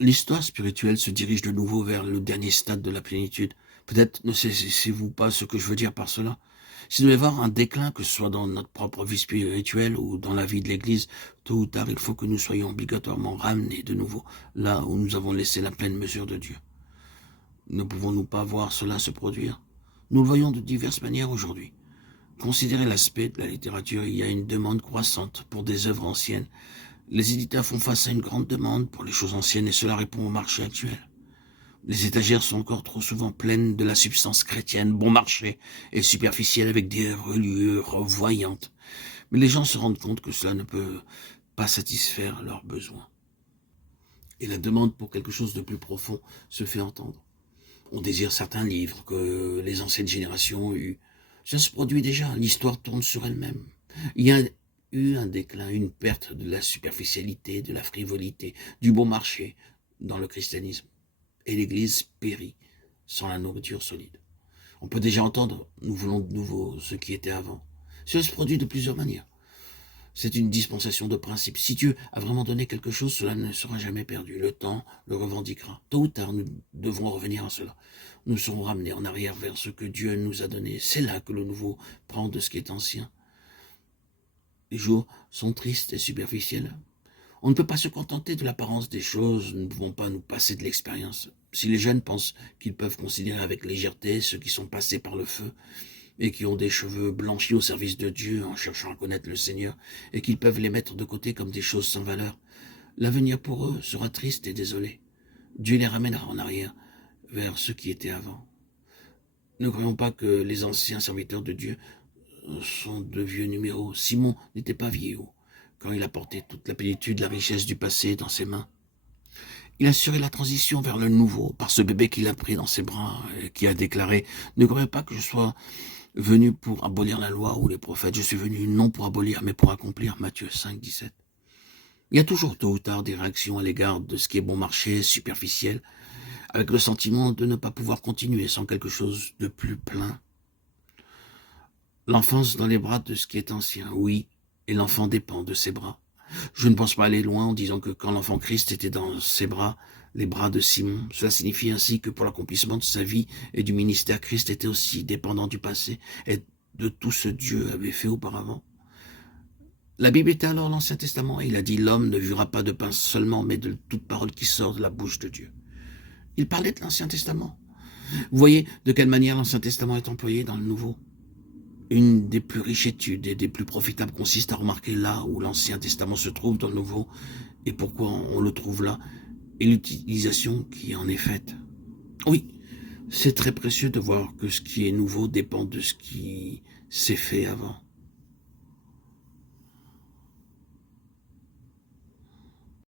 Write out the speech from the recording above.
L'histoire spirituelle se dirige de nouveau vers le dernier stade de la plénitude. Peut-être ne saisissez-vous pas ce que je veux dire par cela. S'il doit y avoir un déclin, que ce soit dans notre propre vie spirituelle ou dans la vie de l'Église, tôt ou tard, il faut que nous soyons obligatoirement ramenés de nouveau là où nous avons laissé la pleine mesure de Dieu. Ne pouvons-nous pas voir cela se produire? Nous le voyons de diverses manières aujourd'hui. Considérez l'aspect de la littérature, il y a une demande croissante pour des œuvres anciennes. Les éditeurs font face à une grande demande pour les choses anciennes et cela répond au marché actuel. Les étagères sont encore trop souvent pleines de la substance chrétienne, bon marché et superficielle avec des reliures voyantes. Mais les gens se rendent compte que cela ne peut pas satisfaire leurs besoins. Et la demande pour quelque chose de plus profond se fait entendre. On désire certains livres que les anciennes générations ont eus. Ça se produit déjà, l'histoire tourne sur elle-même. Il y a eu un déclin, une perte de la superficialité, de la frivolité, du bon marché dans le christianisme. Et l'Église périt sans la nourriture solide. On peut déjà entendre « nous voulons de nouveau ce qui était avant ». Cela se produit de plusieurs manières. C'est une dispensation de principe. Si Dieu a vraiment donné quelque chose, cela ne sera jamais perdu. Le temps le revendiquera. Tôt ou tard, nous devrons revenir à cela. Nous serons ramenés en arrière vers ce que Dieu nous a donné. C'est là que le nouveau prend de ce qui est ancien. Les jours sont tristes et superficiels. On ne peut pas se contenter de l'apparence des choses, nous ne pouvons pas nous passer de l'expérience. Si les jeunes pensent qu'ils peuvent considérer avec légèreté ceux qui sont passés par le feu, et qui ont des cheveux blanchis au service de Dieu en cherchant à connaître le Seigneur, et qu'ils peuvent les mettre de côté comme des choses sans valeur, l'avenir pour eux sera triste et désolé. Dieu les ramènera en arrière vers ce qui était avant. Ne croyons pas que les anciens serviteurs de Dieu sont de vieux numéros. Simon n'était pas vieillot quand il a porté toute la plénitude, la richesse du passé dans ses mains. Il a assuré la transition vers le nouveau par ce bébé qu'il a pris dans ses bras et qui a déclaré « Ne croyez pas que je sois venu pour abolir la loi ou les prophètes. Je suis venu non pour abolir, mais pour accomplir. » Matthieu 5, 17. Il y a toujours tôt ou tard des réactions à l'égard de ce qui est bon marché, superficiel, avec le sentiment de ne pas pouvoir continuer sans quelque chose de plus plein. L'enfance dans les bras de ce qui est ancien, oui, et l'enfant dépend de ses bras. Je ne pense pas aller loin en disant que quand l'enfant Christ était dans ses bras, les bras de Simon, cela signifie ainsi que pour l'accomplissement de sa vie et du ministère, Christ était aussi dépendant du passé et de tout ce Dieu avait fait auparavant. La Bible était alors l'Ancien Testament et il a dit « L'homme ne vivra pas de pain seulement, mais de toute parole qui sort de la bouche de Dieu. » Il parlait de l'Ancien Testament. Vous voyez de quelle manière l'Ancien Testament est employé dans le Nouveau. Une des plus riches études et des plus profitables consiste à remarquer là où l'Ancien Testament se trouve dans le Nouveau et pourquoi on le trouve là et l'utilisation qui en est faite. Oui, c'est très précieux de voir que ce qui est nouveau dépend de ce qui s'est fait avant.